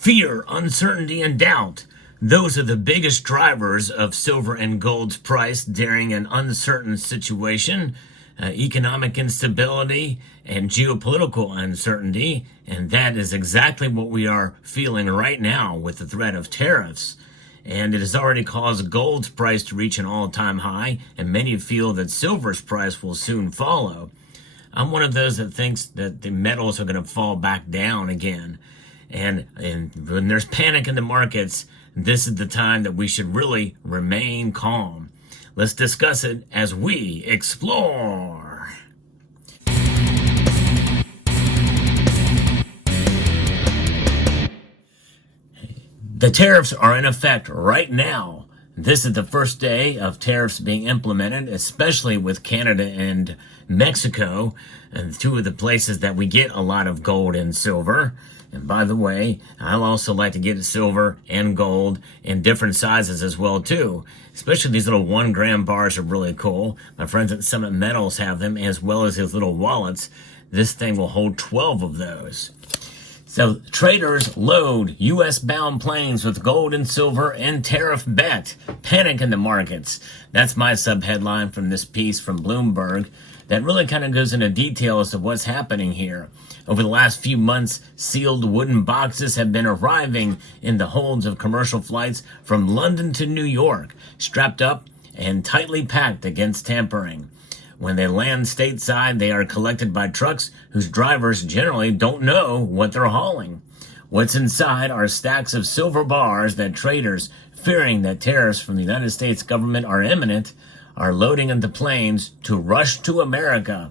Fear, uncertainty, and doubt. Those are the biggest drivers of silver and gold's price during an uncertain situation. Economic instability and geopolitical uncertainty, and that is exactly what we are feeling right now with the threat of tariffs. And it has already caused gold's price to reach an all-time high, and many feel that silver's price will soon follow. I'm one of those that thinks that the metals are going to fall back down again. And when there's panic in the markets, this is the time that we should really remain calm. Let's discuss it as we explore. The tariffs are in effect right now. This is the first day of tariffs being implemented, especially with Canada and Mexico, and two of the places that we get a lot of gold and silver. And by the way, I'll also like to get silver and gold in different sizes as well too. Especially these little 1 gram bars are really cool. My friends at Summit Metals have them, as well as these little wallets. This thing will hold 12 of those. So traders load U.S. bound planes with gold and silver and tariff bet. Panic in the markets. That's my subheadline from this piece from Bloomberg that really kind of goes into detail as to what's happening here. Over the last few months, sealed wooden boxes have been arriving in the holds of commercial flights from London to New York, strapped up and tightly packed against tampering. When they land stateside, they are collected by trucks whose drivers generally don't know what they're hauling. What's inside are stacks of silver bars that traders, fearing that tariffs from the United States government are imminent, are loading into planes to rush to America.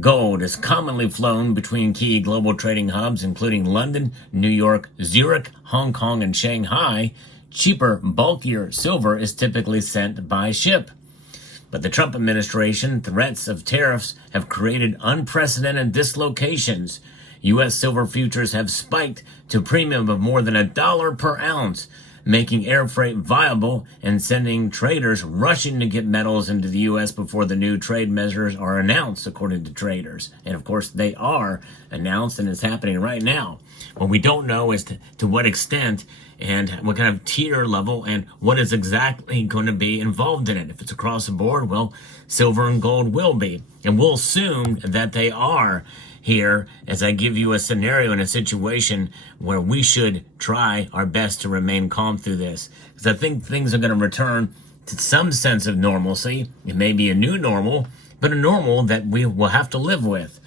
Gold is commonly flown between key global trading hubs, including London, New York, Zurich, Hong Kong, and Shanghai. Cheaper, bulkier silver is typically sent by ship. But the Trump administration threats of tariffs have created unprecedented dislocations. U.S. silver futures have spiked to a premium of more than $1 per ounce, making air freight viable and sending traders rushing to get metals into the U.S. before the new trade measures are announced, according to traders. And of course, they are announced, and it's happening right now. What we don't know is to what extent and what kind of tier level and what is exactly going to be involved in it. If it's across the board, well, silver and gold will be. And we'll assume that they are here as I give you a scenario and a situation where we should try our best to remain calm through this. Because I think things are going to return to some sense of normalcy. It may be a new normal, but a normal that we will have to live with.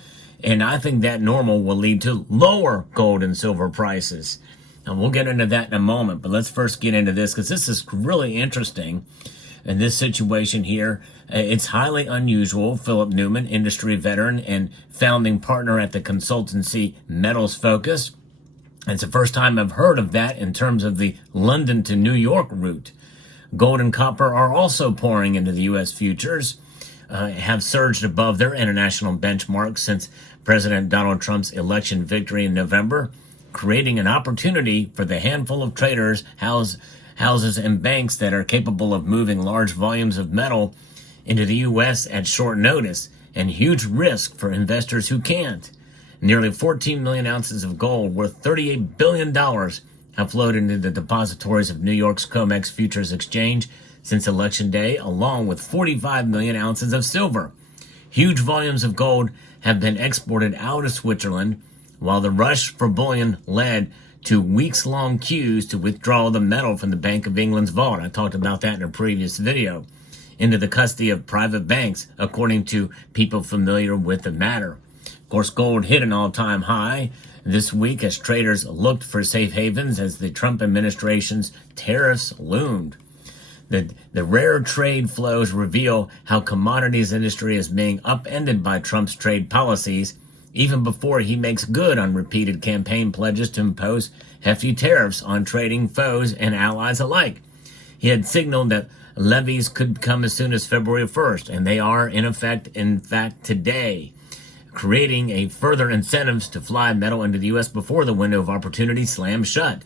And I think that normal will lead to lower gold and silver prices. And we'll get into that in a moment, but let's first get into this because this is really interesting. In this situation here, it's highly unusual. Philip Newman, industry veteran and founding partner at the consultancy Metals Focus. It's the first time I've heard of that in terms of the London to New York route. Gold and copper are also pouring into the U.S. futures, have surged above their international benchmarks since President Donald Trump's election victory in November, creating an opportunity for the handful of traders, houses, and banks that are capable of moving large volumes of metal into the U.S. at short notice, and huge risk for investors who can't. Nearly 14 million ounces of gold worth $38 billion have flowed into the depositories of New York's COMEX Futures Exchange since Election Day, along with 45 million ounces of silver. Huge volumes of gold have been exported out of Switzerland, while the rush for bullion led to weeks-long queues to withdraw the metal from the Bank of England's vault. I talked about that in a previous video, into the custody of private banks, according to people familiar with the matter. Of course, gold hit an all-time high this week as traders looked for safe havens as the Trump administration's tariffs loomed. The rare trade flows reveal how commodities industry is being upended by Trump's trade policies, even before he makes good on repeated campaign pledges to impose hefty tariffs on trading foes and allies alike. He had signaled that levies could come as soon as February 1st, and they are in fact today, creating a further incentives to fly metal into the U.S. before the window of opportunity slams shut.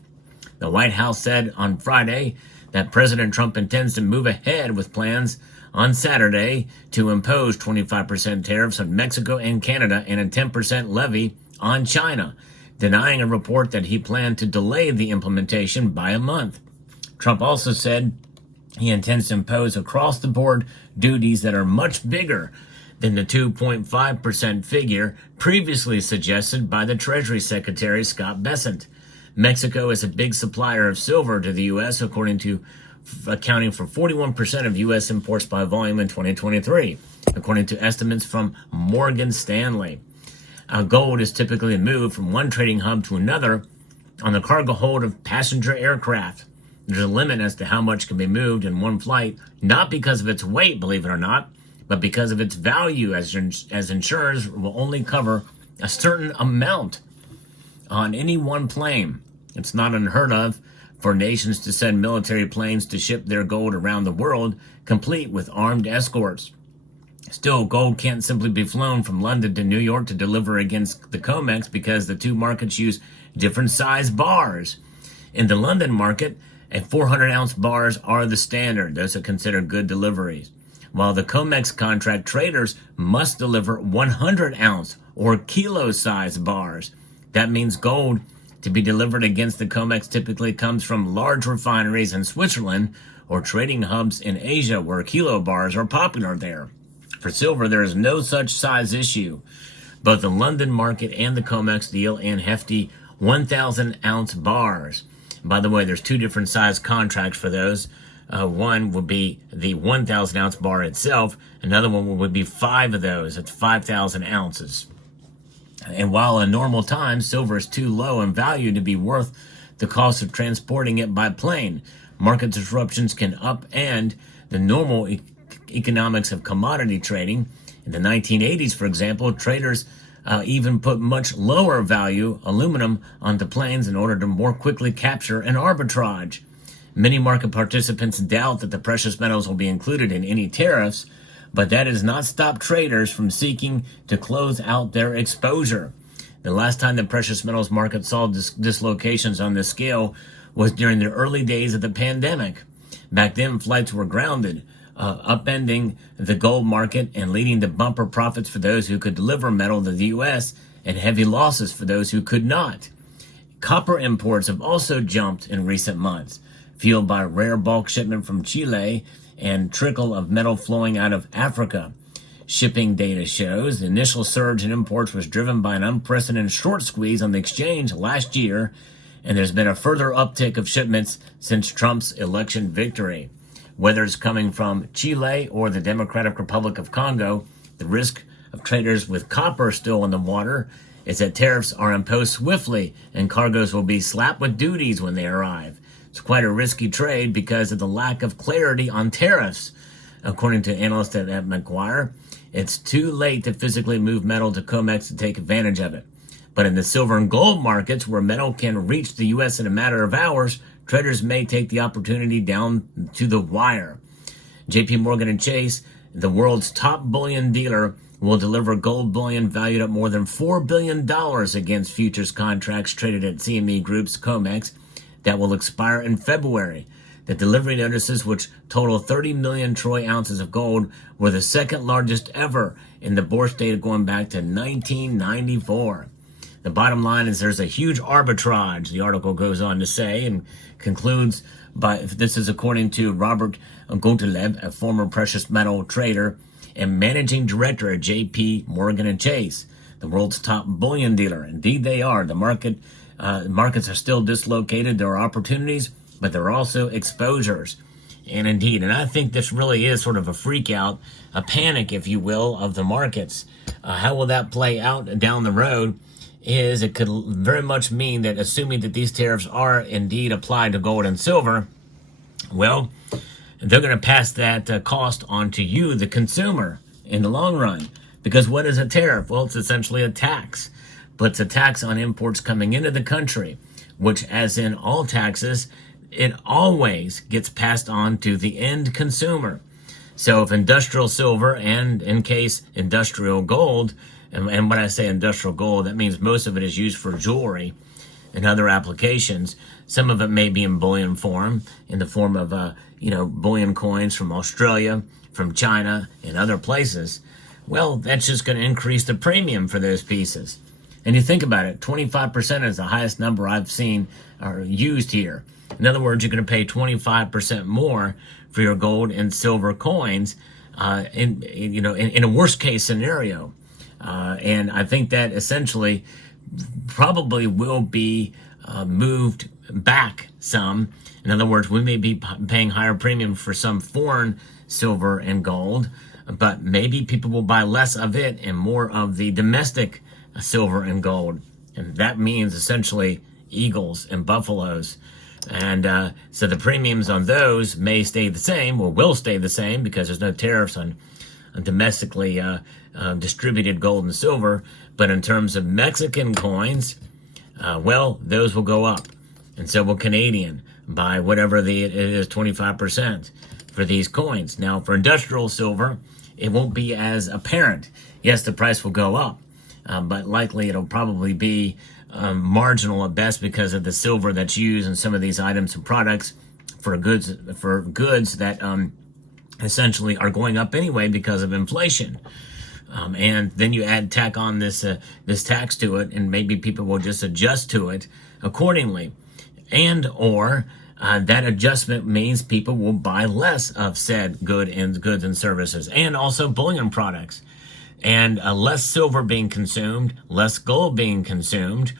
The White House said on Friday that President Trump intends to move ahead with plans on Saturday to impose 25% tariffs on Mexico and Canada and a 10% levy on China. denying a report that he planned to delay the implementation by a month. Trump also said he intends to impose across-the-board duties that are much bigger than the 2.5% figure previously suggested by the Treasury Secretary Scott Bessent. Mexico is a big supplier of silver to the U.S., accounting for 41% of U.S. imports by volume in 2023, according to estimates from Morgan Stanley. Gold is typically moved from one trading hub to another on the cargo hold of passenger aircraft. There's a limit as to how much can be moved in one flight, not because of its weight, believe it or not, but because of its value, as insurers will only cover a certain amount on any one plane. It's not unheard of for nations to send military planes to ship their gold around the world, complete with armed escorts. Still, gold can't simply be flown from London to New York to deliver against the COMEX because the two markets use different size bars. In the London market, 400-ounce bars are the standard. Those are considered good deliveries. While the COMEX contract traders must deliver 100-ounce or kilo-size bars. That means gold to be delivered against the COMEX typically comes from large refineries in Switzerland or trading hubs in Asia where kilo bars are popular there. For silver, there is no such size issue. Both the London market and the COMEX deal in hefty 1,000-ounce bars. By the way, there's two different size contracts for those. One would be the 1,000-ounce bar itself. Another one would be 5 of those. It's 5,000 ounces. And while in normal times, silver is too low in value to be worth the cost of transporting it by plane, market disruptions can upend the normal economics of commodity trading. In the 1980s, for example, traders even put much lower value aluminum onto planes in order to more quickly capture an arbitrage. Many market participants doubt that the precious metals will be included in any tariffs, but that has not stopped traders from seeking to close out their exposure. The last time the precious metals market saw dislocations on this scale was during the early days of the pandemic. Back then, flights were grounded, upending the gold market and leading to bumper profits for those who could deliver metal to the U.S. and heavy losses for those who could not. Copper imports have also jumped in recent months, fueled by rare bulk shipment from Chile and trickle of metal flowing out of Africa. Shipping data shows the initial surge in imports was driven by an unprecedented short squeeze on the exchange last year, and there's been a further uptick of shipments since Trump's election victory. Whether it's coming from Chile or the Democratic Republic of Congo, the risk of traders with copper still in the water is that tariffs are imposed swiftly and cargoes will be slapped with duties when they arrive. It's quite a risky trade because of the lack of clarity on tariffs. According to analysts at Macquarie, it's too late to physically move metal to COMEX to take advantage of it. But in the silver and gold markets, where metal can reach the U.S. in a matter of hours, traders may take the opportunity down to the wire. JP Morgan & Chase, the world's top bullion dealer, will deliver gold bullion valued at more than $4 billion against futures contracts traded at CME Group's COMEX that will expire in February. The delivery notices, which total 30 million troy ounces of gold, were the second largest ever in the Bourse data going back to 1994. The bottom line is there's a huge arbitrage, the article goes on to say, and concludes by, this is according to Robert Gottlieb, a former precious metal trader and managing director at JP Morgan & Chase, the world's top bullion dealer. Indeed they are. The markets are still dislocated. There are opportunities, but there are also exposures. And indeed, and I think this really is sort of a freak out, a panic, if you will, of the markets. How will that play out down the road? It could very much mean that, assuming that these tariffs are indeed applied to gold and silver, well, they're going to pass that cost on to you, the consumer, in the long run. Because what is a tariff? Well, it's essentially a tax. But it's a tax on imports coming into the country, which, as in all taxes, it always gets passed on to the end consumer. So if industrial silver and, in case, industrial gold, and when I say industrial gold, that means most of it is used for jewelry and other applications. Some of it may be in bullion form, in the form of, bullion coins from Australia, from China, and other places. Well, that's just going to increase the premium for those pieces. And you think about it, 25% is the highest number I've seen or used here. In other words, you're going to pay 25% more for your gold and silver coins in a worst case scenario. And I think that essentially probably will be moved back some. In other words, we may be paying higher premium for some foreign silver and gold, but maybe people will buy less of it and more of the domestic silver and gold. And that means essentially eagles and buffaloes. And so the premiums on those may stay the same, or will stay the same, because there's no tariffs on domestically distributed gold and silver. But in terms of Mexican coins, well, those will go up. And so will Canadian by whatever it is, 25% for these coins. Now, for industrial silver, it won't be as apparent. Yes, the price will go up, but likely it'll probably be marginal at best because of the silver that's used in some of these items and products for goods that essentially are going up anyway because of inflation. And then you tack on this tax to it, and maybe people will just adjust to it accordingly. And or that adjustment means people will buy less of said goods and services, and also bullion products. And less silver being consumed, less gold being consumed.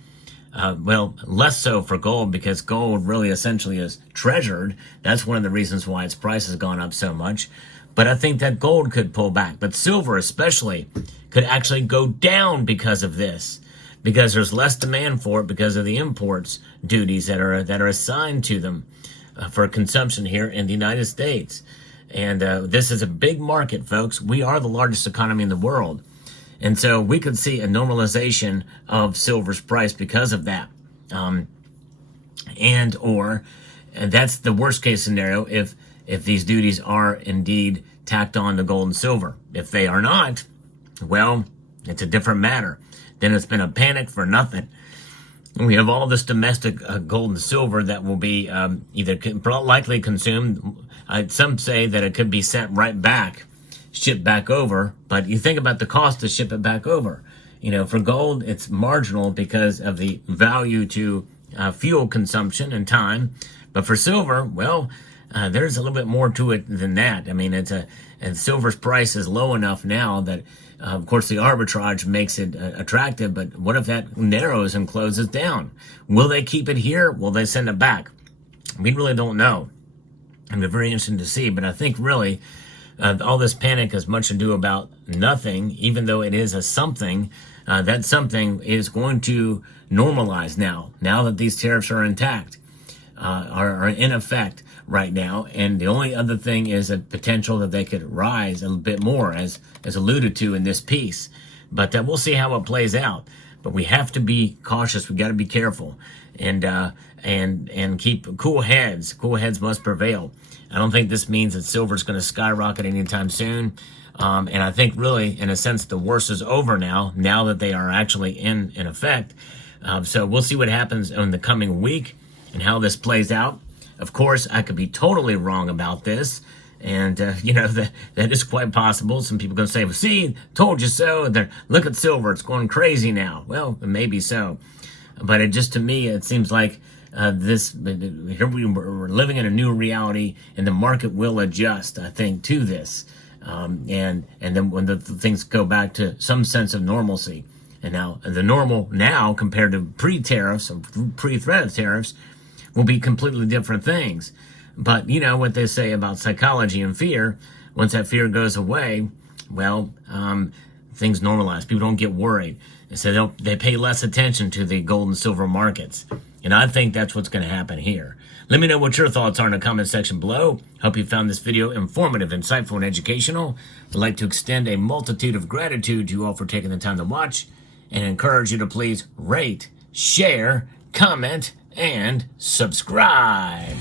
Well, less so for gold, because gold really essentially is treasured. That's one of the reasons why its price has gone up so much. But I think that gold could pull back. But silver especially could actually go down because of this, because there's less demand for it because of the imports duties that are assigned to them for consumption here in the United States. And this is a big market, folks. We are the largest economy in the world. And so we could see a normalization of silver's price because of that. And that's the worst case scenario if these duties are indeed tacked on to gold and silver. If they are not, well, it's a different matter. Then it's been a panic for nothing. We have all this domestic gold and silver that will be either likely consumed. Some say that it could be sent right back, shipped back over. But you think about the cost to ship it back over. For gold, it's marginal because of the value to fuel consumption and time. But for silver, well, there's a little bit more to it than that. I mean, and silver's price is low enough now that, of course, the arbitrage makes it attractive. But what if that narrows and closes down? Will they keep it here? Will they send it back? We really don't know. It'll be very interesting to see. But I think really all this panic has much ado about nothing, even though it is a something. That something is going to normalize now that these tariffs are intact, are in effect right now. And the only other thing is a potential that they could rise a little bit more, as alluded to in this piece. But we'll see how it plays out. But we have to be cautious. We got to be careful, and keep cool heads. Cool heads must prevail. I don't think this means that silver is going to skyrocket anytime soon. And I think really, in a sense, the worst is over now that they are actually in effect. So we'll see what happens in the coming week and how this plays out. Of course, I could be totally wrong about this. And, that is quite possible. Some people are going to say, well, see, told you so. Look at silver. It's going crazy now. Well, maybe so. But to me, it seems like here we're living in a new reality, and the market will adjust, I think, to this. And then when the things go back to some sense of normalcy. And now the normal now compared to pre-tariffs or pre-threat of tariffs will be completely different things. But you know what they say about psychology and fear. Once that fear goes away, well, things normalize. People don't get worried. And so they pay less attention to the gold and silver markets. And I think that's what's going to happen here. Let me know what your thoughts are in the comment section below. Hope you found this video informative, insightful, and educational. I'd like to extend a multitude of gratitude to you all for taking the time to watch, and encourage you to please rate, share, comment, and subscribe.